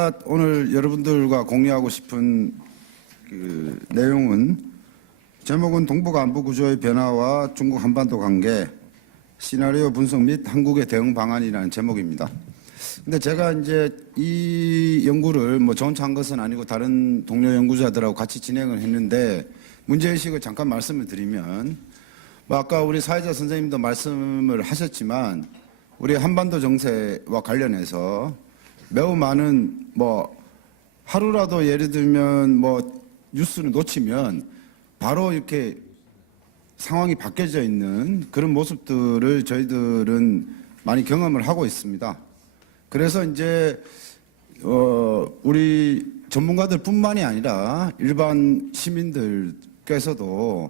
제가 오늘 여러분들과 공유하고 싶은 내용은 제목은 동북아 안보 구조의 변화와 중국 한반도 관계 시나리오 분석 및 한국의 대응 방안이라는 제목입니다. 근데 제가 이제 이 연구를 저 혼자 한 것은 아니고 다른 동료 연구자들하고 같이 진행을 했는데 문제의식을 잠깐 말씀을 드리면 아까 우리 사회자 선생님도 말씀을 하셨지만 우리 한반도 정세와 관련해서 매우 많은 하루라도 예를 들면 뉴스를 놓치면 바로 이렇게 상황이 바뀌어져 있는 그런 모습들을 저희들은 많이 경험을 하고 있습니다. 그래서 이제 우리 전문가들뿐만이 아니라 일반 시민들께서도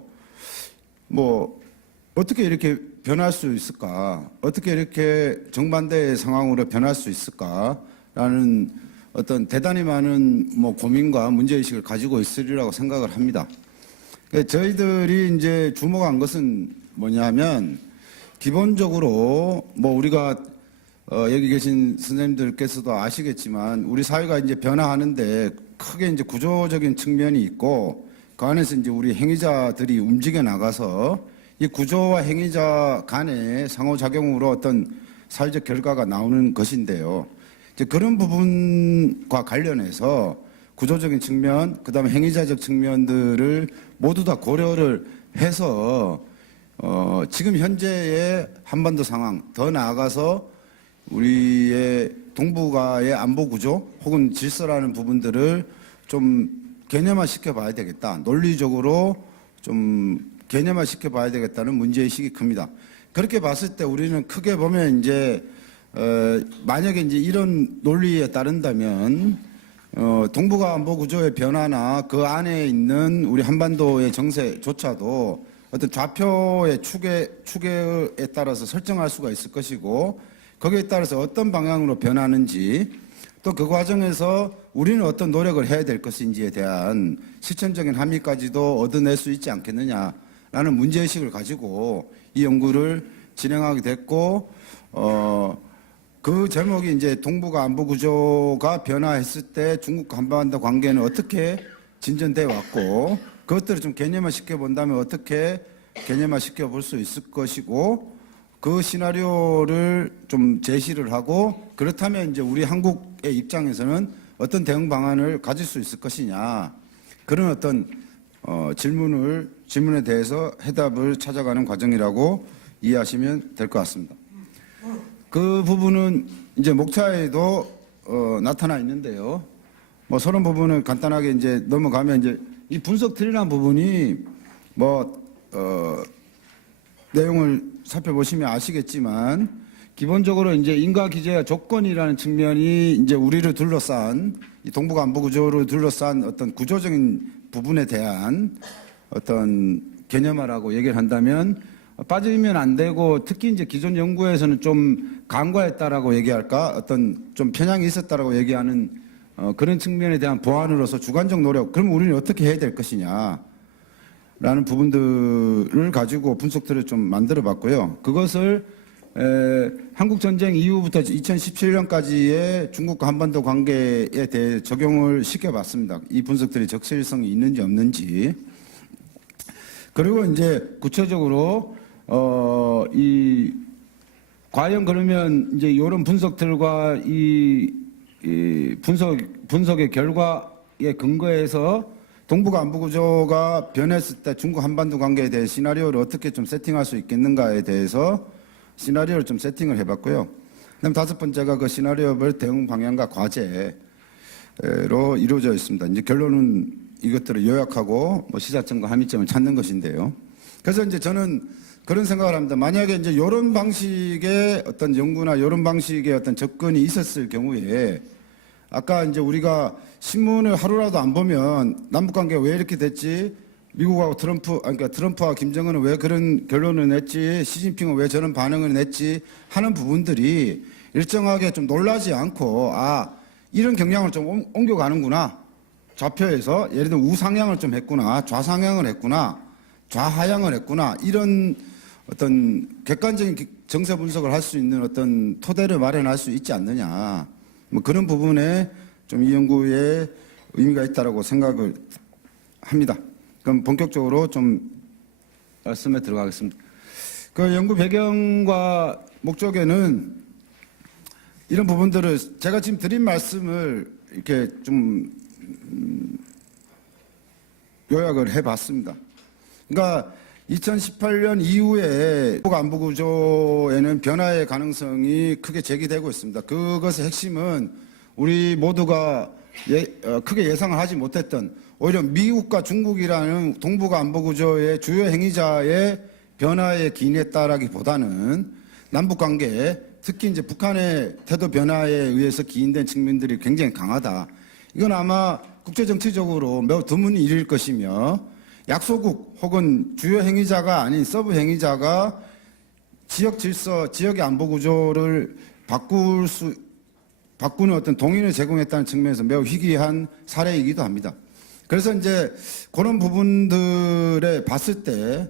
어떻게 이렇게 변할 수 있을까? 어떻게 이렇게 정반대의 상황으로 변할 수 있을까라는 어떤 대단히 많은 고민과 문제의식을 가지고 있으리라고 생각을 합니다. 저희들이 이제 주목한 것은 뭐냐면 기본적으로 우리가 여기 계신 선생님들께서도 아시겠지만 우리 사회가 이제 변화하는데 크게 이제 구조적인 측면이 있고 그 안에서 이제 우리 행위자들이 움직여 나가서 이 구조와 행위자 간의 상호작용으로 어떤 사회적 결과가 나오는 것인데요. 이제 그런 부분과 관련해서 구조적인 측면, 그다음에 행위자적 측면들을 모두 다 고려를 해서 지금 현재의 한반도 상황, 더 나아가서 우리의 동북아의 안보 구조 혹은 질서라는 부분들을 좀 개념화 시켜봐야 되겠다. 논리적으로 좀 개념화 시켜봐야 되겠다는 문제의식이 큽니다. 그렇게 봤을 때 우리는 크게 보면 이제 만약에 이제 이런 논리에 따른다면 동북아 안보 구조의 변화나 그 안에 있는 우리 한반도의 정세조차도 어떤 좌표의 추계에 따라서 설정할 수가 있을 것이고 거기에 따라서 어떤 방향으로 변하는지 또 그 과정에서 우리는 어떤 노력을 해야 될 것인지에 대한 실천적인 함의까지도 얻어낼 수 있지 않겠느냐라는 문제의식을 가지고 이 연구를 진행하게 됐고 그 제목이 이제 동북아 안보 구조가 변화했을 때 중국과 한반도 관계는 어떻게 진전돼 왔고 그것들을 좀 개념화 시켜본다면 어떻게 개념화 시켜볼 수 있을 것이고 그 시나리오를 좀 제시를 하고 그렇다면 이제 우리 한국의 입장에서는 어떤 대응 방안을 가질 수 있을 것이냐 그런 어떤 질문에 대해서 해답을 찾아가는 과정이라고 이해하시면 될 것 같습니다. 그 부분은 이제 목차에도 나타나 있는데요. 서론 부분을 간단하게 이제 넘어가면 이제 이 분석 틀이라는 부분이 내용을 살펴보시면 아시겠지만 기본적으로 이제 인과 기제와 조건이라는 측면이 이제 우리를 둘러싼 이 동북아 안보 구조를 둘러싼 어떤 구조적인 부분에 대한 어떤 개념화라고 얘기를 한다면 빠지면 안 되고 특히 이제 기존 연구에서는 좀 간과했다라고 얘기할까 어떤 좀 편향이 있었다라고 얘기하는 그런 측면에 대한 보완으로서 주관적 노력 그럼 우리는 어떻게 해야 될 것이냐 라는 부분들을 가지고 분석들을 좀 만들어 봤고요. 그것을 한국전쟁 이후부터 2017년까지의 중국과 한반도 관계에 대해 적용을 시켜봤습니다. 이 분석들이 적실성이 있는지 없는지. 그리고 이제 구체적으로 과연 그러면 이제 이런 분석들과 이 분석의 결과에 근거해서 동북아 안보 구조가 변했을 때 중국 한반도 관계에 대해 시나리오를 어떻게 좀 세팅할 수 있겠는가에 대해서 시나리오를 좀 세팅을 해봤고요. 그다음 다섯 번째가 그 시나리오별 대응 방향과 과제로 이루어져 있습니다. 이제 결론은 이것들을 요약하고 시사점과 함의점을 찾는 것인데요. 그래서 이제 저는 그런 생각을 합니다. 만약에 이제 이런 방식의 어떤 연구나 이런 방식의 어떤 접근이 있었을 경우에 아까 이제 우리가 신문을 하루라도 안 보면 남북 관계가 왜 이렇게 됐지? 미국하고 그러니까 트럼프와 김정은은 왜 그런 결론을 냈지? 시진핑은 왜 저런 반응을 냈지? 하는 부분들이 일정하게 좀 놀라지 않고 이런 경향을 좀 옮겨가는구나. 좌표에서 예를 들면 우상향을 좀 했구나. 좌상향을 했구나. 좌하향을 했구나. 이런 어떤 객관적인 정세 분석을 할 수 있는 어떤 토대를 마련할 수 있지 않느냐. 그런 부분에 좀 이 연구에 의미가 있다라고 생각을 합니다. 그럼 본격적으로 좀 말씀에 들어가겠습니다. 그 연구 배경과 목적에는 이런 부분들을 제가 지금 드린 말씀을 이렇게 좀 요약을 해봤습니다. 그러니까 2018년 이후에 안보 구조에는 변화의 가능성이 크게 제기되고 있습니다. 그것의 핵심은 우리 모두가 크게 예상을 하지 못했던 오히려 미국과 중국이라는 동북아 안보 구조의 주요 행위자의 변화에 기인했다라기보다는 남북 관계, 특히 이제 북한의 태도 변화에 의해서 기인된 측면들이 굉장히 강하다. 이건 아마 국제 정치적으로 매우 드문 일일 것이며 약소국 혹은 주요 행위자가 아닌 서브 행위자가 지역 질서, 지역의 안보 구조를 바꾸는 어떤 동인을 제공했다는 측면에서 매우 희귀한 사례이기도 합니다. 그래서 이제 그런 부분들에 봤을 때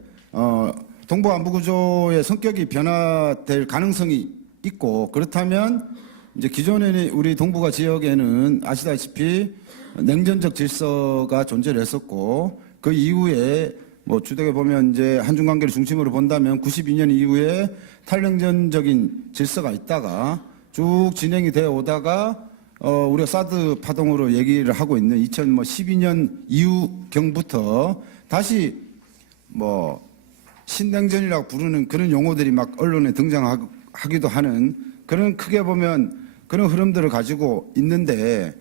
동북 안보 구조의 성격이 변화될 가능성이 있고, 그렇다면 이제 기존에 우리 동북아 지역에는 아시다시피 냉전적 질서가 존재를 했었고, 그 이후에 뭐 주택에 보면 이제 한중 관계를 중심으로 본다면 92년 이후에 탈냉전적인 질서가 있다가 쭉 진행이 되어 오다가 우리가 사드 파동으로 얘기를 하고 있는 2012년 이후경부터 다시 뭐 신냉전이라고 부르는 그런 용어들이 막 언론에 등장하기도 하는 그런, 크게 보면 그런 흐름들을 가지고 있는데,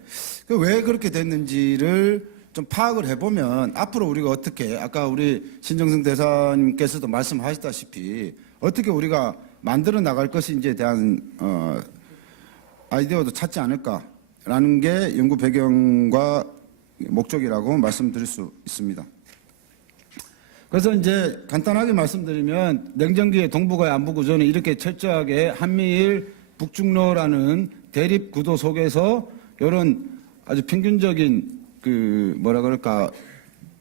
왜 그렇게 됐는지를 좀 파악을 해보면 앞으로 우리가 어떻게, 아까 우리 신정승 대사님께서도 말씀하셨다시피 어떻게 우리가 만들어 나갈 것인지에 대한 아이디어도 찾지 않을까라는 게 연구 배경과 목적이라고 말씀드릴 수 있습니다. 그래서 이제 간단하게 말씀드리면 냉전기의 동북아의 안보 구조는 이렇게 철저하게 한미일 북중로라는 대립 구도 속에서 이런 아주 평균적인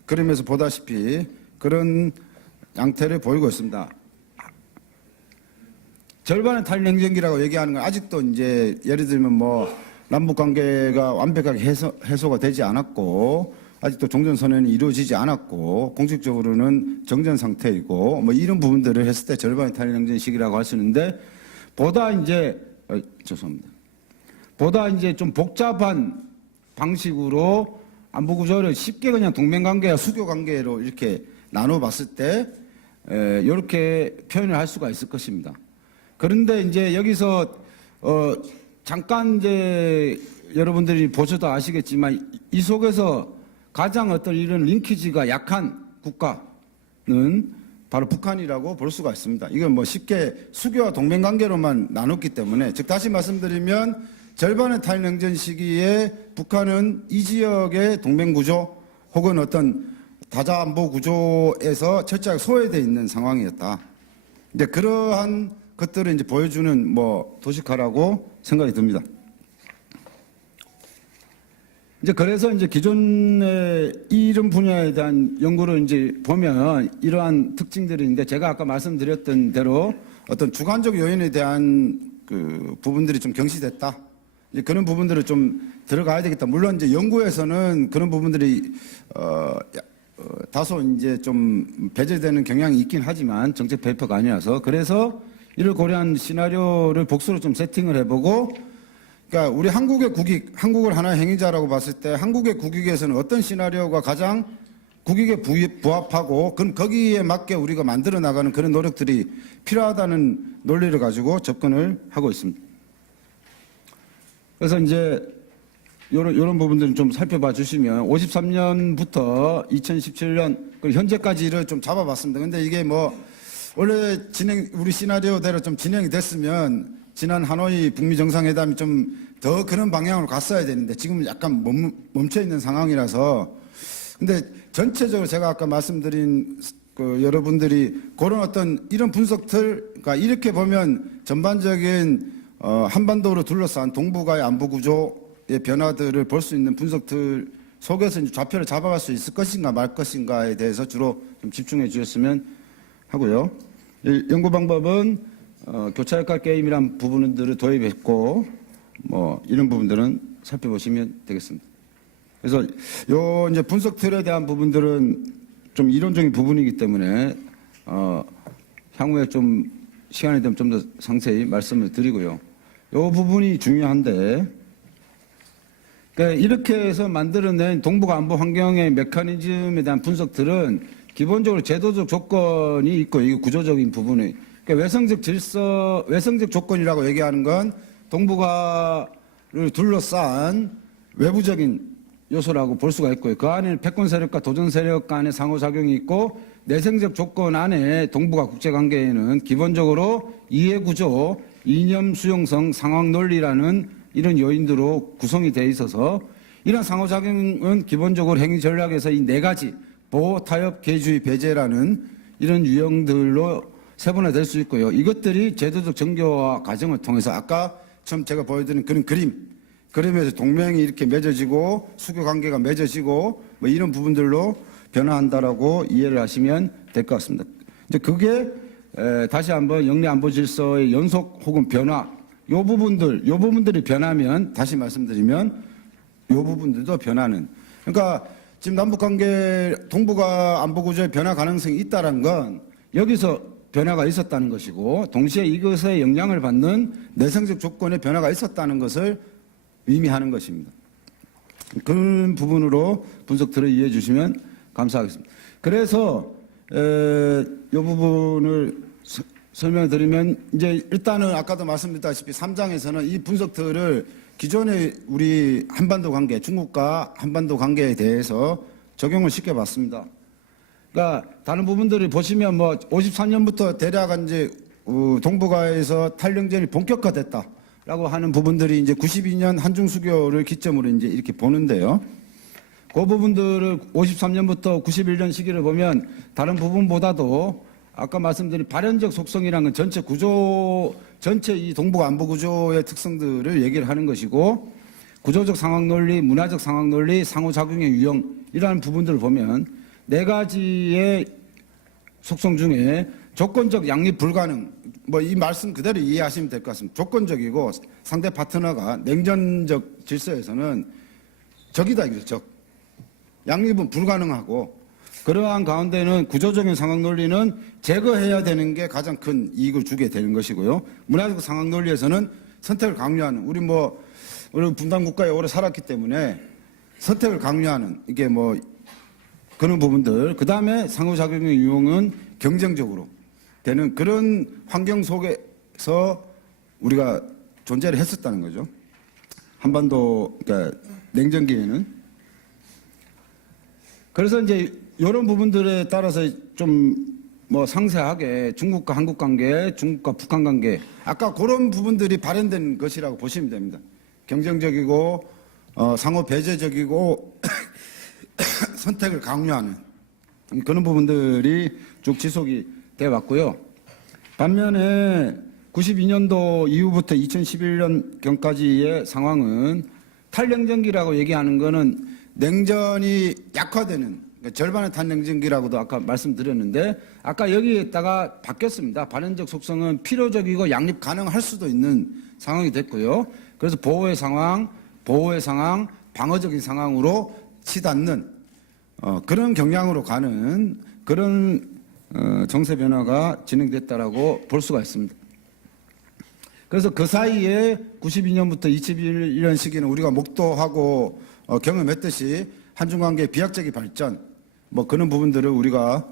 그림에서 보다시피 그런 양태를 보이고 있습니다. 절반의 탈냉전기라고 얘기하는 건 아직도 이제 예를 들면 뭐 남북 관계가 완벽하게 해소가 되지 않았고, 아직도 종전선언이 이루어지지 않았고, 공식적으로는 정전 상태이고, 뭐 이런 부분들을 했을 때 절반의 탈냉전 시기라고 할 수 있는데, 보다 이제 좀 복잡한 방식으로 안보 구조를 쉽게 그냥 동맹관계와 수교관계로 이렇게 나눠봤을 때 이렇게 표현을 할 수가 있을 것입니다. 그런데 이제 여기서 잠깐 이제 여러분들이 보셔도 아시겠지만 이 속에서 가장 어떤 이런 링키지가 약한 국가는 바로 북한이라고 볼 수가 있습니다. 이건 뭐 쉽게 수교와 동맹관계로만 나눴기 때문에, 즉 다시 말씀드리면 절반의 탈냉전 시기에 북한은 이 지역의 동맹구조 혹은 어떤 다자안보 구조에서 철저하게 소외되어 있는 상황이었다. 근데 그러한 것들을 이제 보여주는 뭐 도식화라고 생각이 듭니다. 이제 그래서 이제 기존의 이런 분야에 대한 연구를 이제 보면 이러한 특징들이 있는데, 제가 아까 말씀드렸던 대로 어떤 주관적 요인에 대한 그 부분들이 좀 경시됐다. 이제 그런 부분들을 좀 들어가야 되겠다. 물론 이제 연구에서는 그런 부분들이 다소 이제 좀 배제되는 경향이 있긴 하지만 정책 발표가 아니라서, 그래서 이를 고려한 시나리오를 복수로 좀 세팅을 해보고, 그러니까 우리 한국의 국익, 한국을 하나의 행위자라고 봤을 때 한국의 국익에서는 어떤 시나리오가 가장 국익에 부합하고, 그럼 거기에 맞게 우리가 만들어 나가는 그런 노력들이 필요하다는 논리를 가지고 접근을 하고 있습니다. 그래서 이제 이런 부분들은 좀 살펴봐 주시면 53년부터 2017년 현재까지를 좀 잡아봤습니다. 근데 이게 뭐 원래 우리 시나리오대로 좀 진행이 됐으면 지난 하노이 북미 정상회담이 좀 더 그런 방향으로 갔어야 되는데 지금 약간 멈춰 있는 상황이라서. 근데 전체적으로 제가 아까 말씀드린 여러분들이 그런 어떤 이런 분석들, 그러니까 이렇게 보면 전반적인 한반도로 둘러싼 동북아의 안보 구조의 변화들을 볼 수 있는 분석들 속에서 이제 좌표를 잡아갈 수 있을 것인가 말 것인가에 대해서 주로 좀 집중해 주셨으면 하고요. 연구 방법은 교차 역할 게임이란 부분들을 도입했고, 뭐 이런 부분들은 살펴보시면 되겠습니다. 그래서 요 이제 분석 틀에 대한 부분들은 좀 이론적인 부분이기 때문에 향후에 좀 시간이 되면 좀 더 상세히 말씀을 드리고요. 요 부분이 중요한데, 그러니까 이렇게 해서 만들어낸 동북아 안보 환경의 메커니즘에 대한 분석들은 기본적으로 제도적 조건이 있고, 이게 구조적인 부분이. 그러니까 외성적 질서, 외성적 조건이라고 얘기하는 건 동북아를 둘러싼 외부적인 요소라고 볼 수가 있고요. 그 안에는 패권 세력과 도전 세력 간의 상호작용이 있고, 내생적 조건 안에 동북아 국제관계에는 기본적으로 이해구조, 이념 수용성, 상황 논리라는 이런 요인들로 구성이 되어 있어서 이런 상호작용은 기본적으로 행위 전략에서 이 네 가지 보호, 타협, 개주의, 배제라는 이런 유형들로 세분화될 수 있고요. 이것들이 제도적 정교화 과정을 통해서 아까 처음 제가 보여드린 그런 그림에서 동맹이 이렇게 맺어지고 수교 관계가 맺어지고 뭐 이런 부분들로 변화한다라고 이해를 하시면 될 것 같습니다. 이제 그게 다시 한번 영내 안보 질서의 연속 혹은 변화, 요 부분들이 변하면 다시 말씀드리면 요 부분들도 변하는. 그러니까 지금 남북 관계 동북아 안보 구조의 변화 가능성이 있다는 건 여기서 변화가 있었다는 것이고 동시에 이것에 영향을 받는 내성적 조건의 변화가 있었다는 것을 의미하는 것입니다. 그런 부분으로 분석들을 이해해 주시면 감사하겠습니다. 그래서 이 부분을 설명을 드리면 이제 일단은 아까도 말씀드렸다시피 3장에서는 이 분석들을 기존의 우리 한반도 관계, 중국과 한반도 관계에 대해서 적용을 시켜봤습니다. 그러니까 다른 부분들을 보시면 뭐 53년부터 대략 이제 동북아에서 탈영전이 본격화됐다라고 하는 부분들이 이제 92년 한중수교를 기점으로 이제 이렇게 보는데요. 그 부분들을 53년부터 91년 시기를 보면 다른 부분보다도 아까 말씀드린 발현적 속성이라는 건 전체 이 동북아 안보 구조의 특성들을 얘기를 하는 것이고 구조적 상황 논리, 문화적 상황 논리, 상호작용의 유형 이러한 부분들을 보면 네 가지의 속성 중에 조건적 양립 불가능, 뭐 이 말씀 그대로 이해하시면 될 것 같습니다. 조건적이고 상대 파트너가 냉전적 질서에서는 적이다 이거죠. 적. 양립은 불가능하고 그러한 가운데는 구조적인 상황 논리는 제거해야 되는 게 가장 큰 이익을 주게 되는 것이고요. 문화적 상황 논리에서는 선택을 강요하는 우리 분단 국가에 오래 살았기 때문에 선택을 강요하는 이게 뭐 그런 부분들. 그 다음에 상호작용의 유형은 경쟁적으로 되는 그런 환경 속에서 우리가 존재를 했었다는 거죠. 한반도 그러니까 냉전기에는. 그래서 이제 이런 부분들에 따라서 좀 뭐 상세하게 중국과 한국 관계, 중국과 북한 관계, 아까 그런 부분들이 발현된 것이라고 보시면 됩니다. 경쟁적이고 상호 배제적이고 선택을 강요하는 그런 부분들이 쭉 지속이 돼 왔고요. 반면에 92년도 이후부터 2011년경까지의 상황은 탈냉전기라고 얘기하는 거는 냉전이 약화되는 그러니까 절반의 탈냉전기라고도 아까 말씀드렸는데 아까 여기에다가 바뀌었습니다. 발현적 속성은 필요적이고 양립 가능할 수도 있는 상황이 됐고요. 그래서 보호의 상황, 방어적인 상황으로 치닫는 그런 경향으로 가는 그런 정세 변화가 진행됐다라고 볼 수가 있습니다. 그래서 그 사이에 92년부터 2021년 시기는 우리가 목도하고 경험했듯이 한중관계의 비약적인 발전 뭐 그런 부분들을 우리가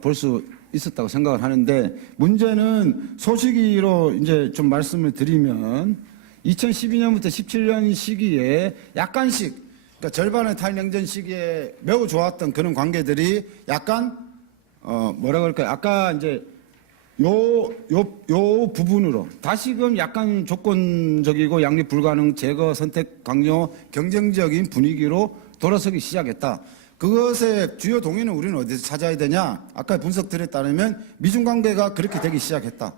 볼 수 있었다고 생각을 하는데 문제는 소시기로 이제 좀 말씀을 드리면 2012년부터 17년 시기에 약간씩 그러니까 절반의 탈냉전 시기에 매우 좋았던 그런 관계들이 약간 뭐라 그럴까요? 아까 이제 요 부분으로 다시금 약간 조건적이고 양립 불가능, 제거, 선택, 강요, 경쟁적인 분위기로 돌아서기 시작했다. 그것의 주요 동의는 우리는 어디서 찾아야 되냐? 아까 분석들에 따르면 미중 관계가 그렇게 되기 시작했다.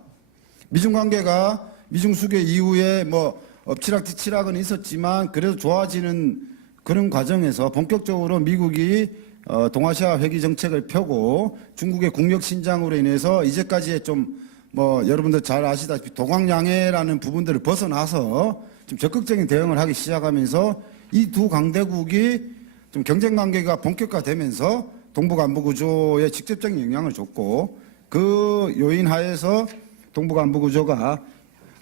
미중 관계가 미중 수교 이후에 뭐 엎치락뒤치락은 있었지만 그래도 좋아지는 그런 과정에서 본격적으로 미국이 동아시아 회귀 정책을 펴고 중국의 국력 신장으로 인해서 이제까지의 좀 뭐 여러분들 잘 아시다시피 도광양해라는 부분들을 벗어나서 좀 적극적인 대응을 하기 시작하면서 이 두 강대국이 좀 경쟁 관계가 본격화되면서 동북안보 구조에 직접적인 영향을 줬고 그 요인 하에서 동북안보 구조가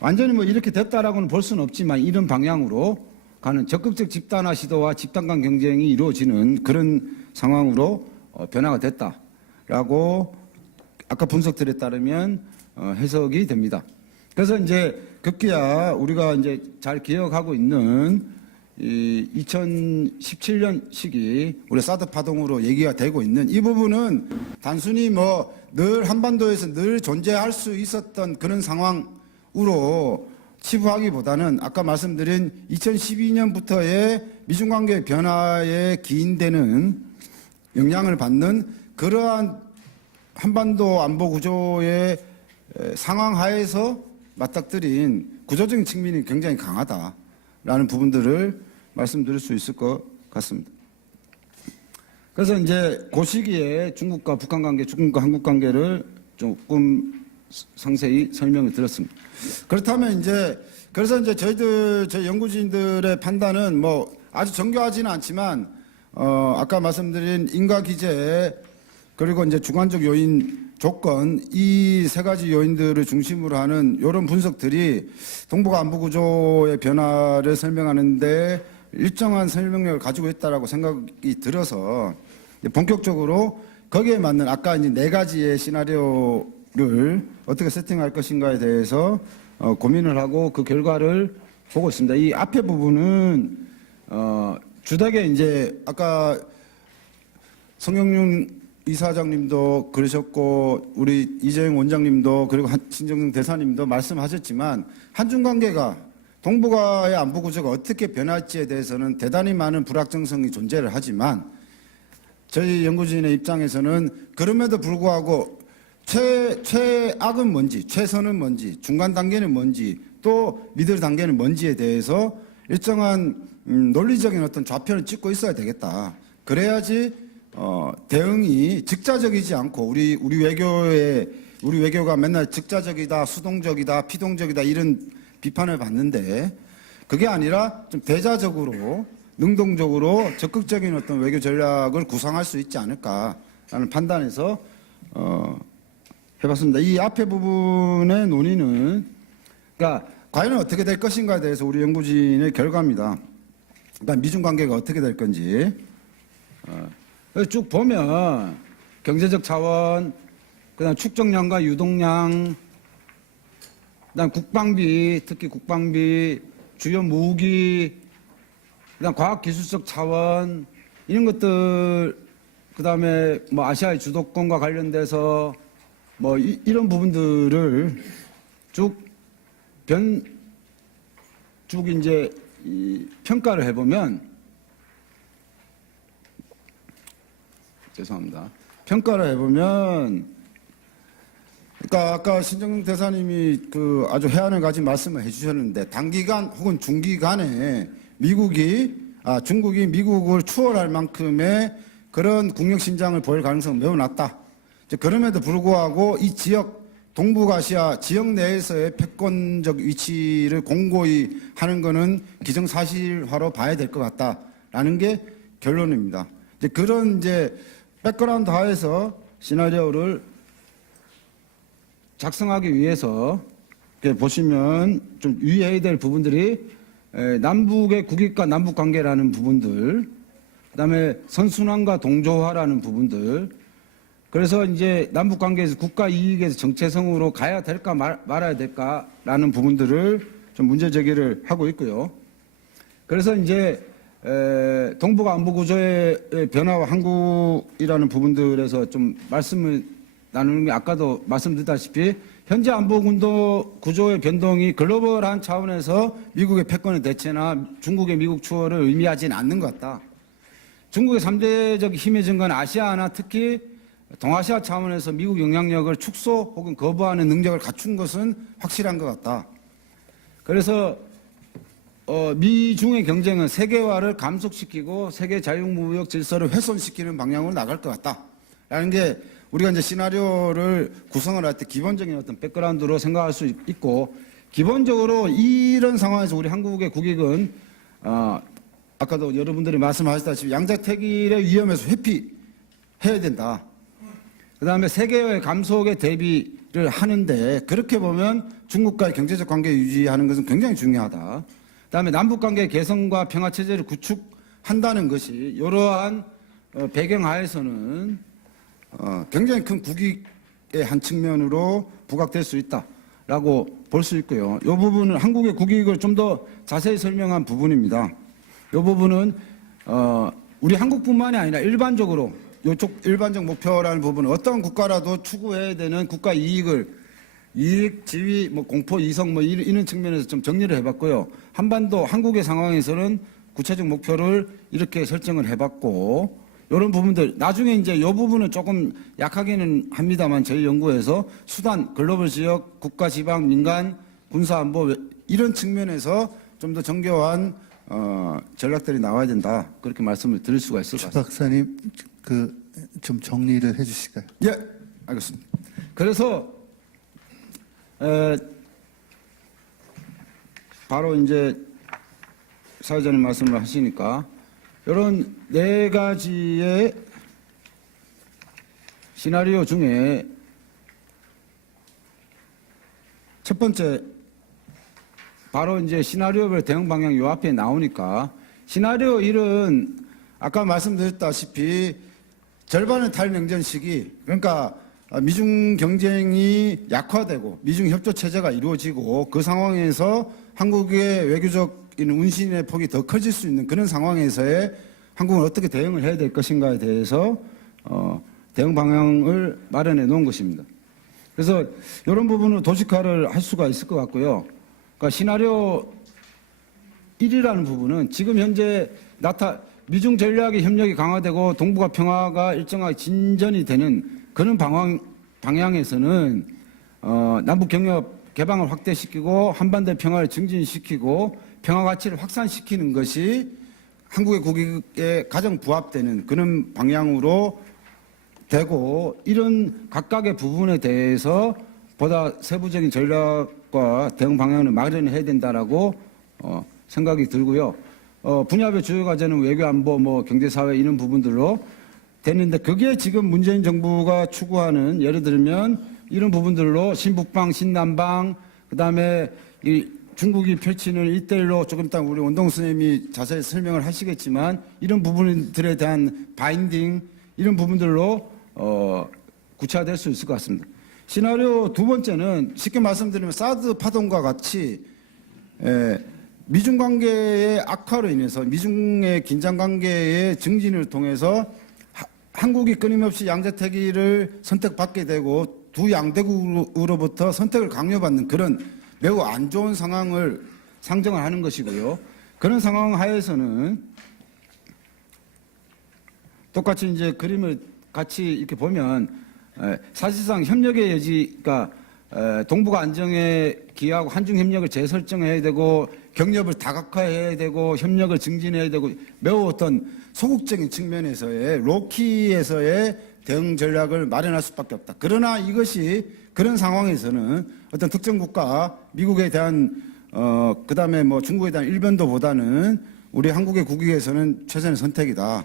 완전히 뭐 이렇게 됐다라고는 볼 수는 없지만 이런 방향으로 가는 적극적 집단화 시도와 집단 간 경쟁이 이루어지는 그런 상황으로 변화가 됐다라고 아까 분석들에 따르면 해석이 됩니다. 그래서 이제 급기야 우리가 이제 잘 기억하고 있는 이 2017년 시기 우리 사드 파동으로 얘기가 되고 있는 이 부분은 단순히 뭐 늘 한반도에서 늘 존재할 수 있었던 그런 상황으로 치부하기보다는 아까 말씀드린 2012년부터의 미중 관계 변화에 기인되는 영향을 받는 그러한 한반도 안보 구조의 상황 하에서 맞닥뜨린 구조적인 측면이 굉장히 강하다라는 부분들을 말씀드릴 수 있을 것 같습니다. 그래서 이제 그 시기에 중국과 북한 관계, 중국과 한국 관계를 조금 상세히 설명을 드렸습니다. 그렇다면 그래서 이제 저희 연구진들의 판단은 뭐 아주 정교하지는 않지만, 아까 말씀드린 인가 기제, 그리고 이제 주관적 요인, 조건, 이 세 가지 요인들을 중심으로 하는 이런 분석들이 동북아 안보 구조의 변화를 설명하는데 일정한 설명력을 가지고 있다라고 생각이 들어서 본격적으로 거기에 맞는 아까 이제 네 가지의 시나리오를 어떻게 세팅할 것인가에 대해서 고민을 하고 그 결과를 보고 있습니다. 이 앞에 부분은 주택에 이제 아까 성영윤 이사장님도 그러셨고 우리 이재용 원장님도 그리고 신정근 대사님도 말씀하셨지만 한중 관계가 동북아의 안보 구조가 어떻게 변할지에 대해서는 대단히 많은 불확정성이 존재를 하지만 저희 연구진의 입장에서는 그럼에도 불구하고 최악은 뭔지, 최선은 뭔지, 중간 단계는 뭔지, 또 미들 단계는 뭔지에 대해서 일정한 논리적인 어떤 좌표를 찍고 있어야 되겠다. 그래야지 대응이 즉자적이지 않고 우리 외교가 맨날 즉자적이다, 수동적이다, 피동적이다 이런 비판을 받는데 그게 아니라 좀 대자적으로 능동적으로 적극적인 어떤 외교 전략을 구상할 수 있지 않을까라는 판단에서 해봤습니다. 이 앞에 부분의 논의는 그러니까 과연 어떻게 될 것인가에 대해서 우리 연구진의 결과입니다. 그러니까 미중 관계가 어떻게 될 건지 쭉 보면 경제적 자원, 그다음 축적량과 유동량, 그다음 국방비, 특히 국방비, 주요 무기, 그다음 과학기술적 자원 이런 것들, 그다음에 뭐 아시아의 주도권과 관련돼서 뭐 이런 부분들을 쭉 이제 평가를 해보면 죄송합니다. 평가를 해보면 그러니까 아까 신정근 대사님이 그 아주 해안을 가진 말씀을 해주셨는데 단기간 혹은 중기간에 중국이 미국을 추월할 만큼의 그런 국력 신장을 보일 가능성은 매우 낮다. 그럼에도 불구하고 이 지역 동북아시아 지역 내에서의 패권적 위치를 공고히 하는 것은 기정사실화로 봐야 될 것 같다라는 게 결론입니다. 그런 백그라운드 하에서 시나리오를 작성하기 위해서 보시면 좀 유의해야 될 부분들이 남북의 국익과 남북 관계라는 부분들, 그다음에 선순환과 동조화라는 부분들. 그래서 이제 남북 관계에서 국가 이익에서 정체성으로 가야 될까 말아야 될까라는 부분들을 좀 문제 제기를 하고 있고요. 그래서 이제 동북아 안보 구조의 변화와 한국이라는 부분들에서 좀 말씀을 나누는 게 아까도 말씀드렸다시피 현재 안보 구조의 변동이 글로벌한 차원에서 미국의 패권의 대체나 중국의 미국 추월을 의미하지는 않는 것 같다. 중국의 3대적 힘의 증가는 아시아나 특히 동아시아 차원에서 미국 영향력을 축소 혹은 거부하는 능력을 갖춘 것은 확실한 것 같다. 그래서 미중의 경쟁은 세계화를 감속시키고 세계 자유무역 질서를 훼손시키는 방향으로 나갈 것 같다라는 게 우리가 이제 시나리오를 구성을 할 때 기본적인 어떤 백그라운드로 생각할 수 있고 기본적으로 이런 상황에서 우리 한국의 국익은 아까도 여러분들이 말씀하셨다시피 양자택일의 위험에서 회피해야 된다. 그다음에 세계의 감속에 대비를 하는데 그렇게 보면 중국과의 경제적 관계 유지하는 것은 굉장히 중요하다. 그다음에 남북 관계 개선과 평화 체제를 구축한다는 것이 이러한 배경하에서는 굉장히 큰 국익의 한 측면으로 부각될 수 있다라고 볼 수 있고요. 이 부분은 한국의 국익을 좀 더 자세히 설명한 부분입니다. 이 부분은 우리 한국뿐만이 아니라 일반적으로 이쪽 일반적 목표라는 부분은 어떤 국가라도 추구해야 되는 국가 이익을 이익, 지위, 공포, 이성 이런 측면에서 좀 정리를 해봤고요. 한반도 한국의 상황에서는 구체적 목표를 이렇게 설정을 해봤고 이런 부분들 나중에 이제 이 부분은 조금 약하게는 합니다만 저희 연구에서 수단, 글로벌 지역, 국가, 지방, 민간, 군사 안보 이런 측면에서 좀 더 정교한 전략들이 나와야 된다 그렇게 말씀을 드릴 수가 있을 것 같습니다. 박사님 좀 정리를 해주실까요? 예, 알겠습니다. 그래서 바로 이제 사회자님 말씀을 하시니까 이런 네 가지의 시나리오 중에 첫 번째 바로 이제 시나리오별 대응 방향 요 앞에 나오니까 시나리오 1은 아까 말씀드렸다시피 절반의 탈냉전 시기 그러니까 미중 경쟁이 약화되고 미중 협조 체제가 이루어지고 그 상황에서 한국의 외교적인 운신의 폭이 더 커질 수 있는 그런 상황에서의 한국은 어떻게 대응을 해야 될 것인가에 대해서 대응 방향을 마련해 놓은 것입니다. 그래서 이런 부분을 도식화를 할 수가 있을 것 같고요. 그러니까 시나리오 1이라는 부분은 지금 현재 미중 전략의 협력이 강화되고 동북아 평화가 일정하게 진전이 되는 그런 방향에서는 남북 경협 개방을 확대시키고 한반도 평화를 증진시키고 평화 가치를 확산시키는 것이 한국의 국익에 가장 부합되는 그런 방향으로 되고 이런 각각의 부분에 대해서 보다 세부적인 전략과 대응 방향을 마련해야 된다라고 생각이 들고요. 분야별 주요 과제는 외교 안보 경제사회 이런 부분들로 됐는데 그게 지금 문재인 정부가 추구하는 예를 들면 이런 부분들로 신북방, 신남방 그다음에 이 중국이 펼치는 1대1로 조금 이따 우리 원동 선생님이 자세히 설명을 하시겠지만 이런 부분들에 대한 바인딩 이런 부분들로 구체화될 수 있을 것 같습니다. 시나리오 두 번째는 쉽게 말씀드리면 사드 파동과 같이 미중 관계의 악화로 인해서 미중의 긴장 관계의 증진을 통해서 한국이 끊임없이 양자택일을 선택받게 되고 두 양대국으로부터 선택을 강요받는 그런 매우 안 좋은 상황을 상정을 하는 것이고요. 그런 상황 하에서는 똑같이 이제 그림을 같이 이렇게 보면 사실상 협력의 여지가 동북아 안정에 기여하고 한중 협력을 재설정해야 되고 경협을 다각화해야 되고 협력을 증진해야 되고 매우 어떤 소극적인 측면에서의 로키에서의 대응 전략을 마련할 수밖에 없다. 그러나 이것이 그런 상황에서는 어떤 특정 국가 미국에 대한 그다음에 중국에 대한 일변도보다는 우리 한국의 국익에서는 최선의 선택이다.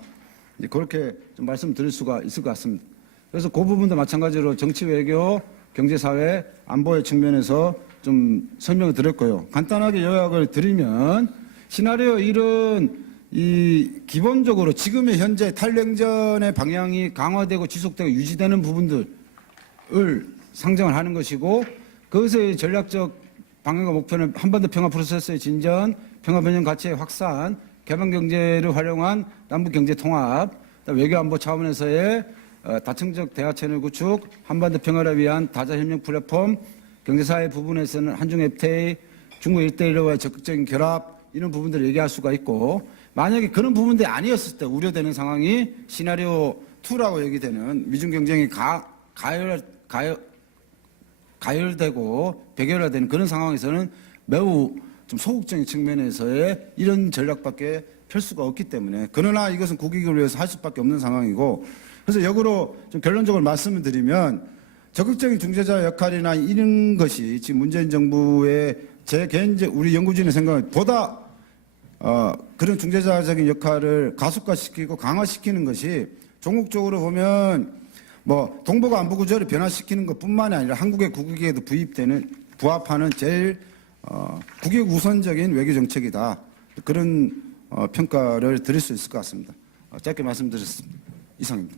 그렇게 좀 말씀드릴 수가 있을 것 같습니다. 그래서 그 부분도 마찬가지로 정치 외교, 경제 사회, 안보의 측면에서 좀 설명을 드렸고요. 간단하게 요약을 드리면 시나리오 1은 이 기본적으로 지금의 현재 탈냉전의 방향이 강화되고 지속되고 유지되는 부분들을 상정을 하는 것이고 그것의 전략적 방향과 목표는 한반도 평화 프로세스의 진전, 평화 변형 가치의 확산, 개방 경제를 활용한 남북 경제 통합, 외교 안보 차원에서의 다층적 대화 채널 구축, 한반도 평화를 위한 다자 협력 플랫폼, 경제사회 부분에서는 한중 FTA, 중국 1대1로와의 적극적인 결합 이런 부분들을 얘기할 수가 있고 만약에 그런 부분들이 아니었을 때 우려되는 상황이 시나리오 2라고 얘기되는 미중 경쟁이 가열되고 백열화되는 그런 상황에서는 매우 좀 소극적인 측면에서의 이런 전략밖에 펼 수가 없기 때문에 그러나 이것은 국익을 위해서 할 수밖에 없는 상황이고 그래서 역으로 좀 결론적으로 말씀을 드리면 적극적인 중재자 역할이나 이런 것이 지금 문재인 정부의 제 개인적 우리 연구진의 생각은 보다 그런 중재자적인 역할을 가속화시키고 강화시키는 것이 종국적으로 보면 뭐 동북아 안보 구조를 변화시키는 것뿐만이 아니라 한국의 국익에도 부합하는 제일 국익 우선적인 외교 정책이다. 그런 평가를 드릴 수 있을 것 같습니다. 짧게 말씀드렸습니다. 이상입니다.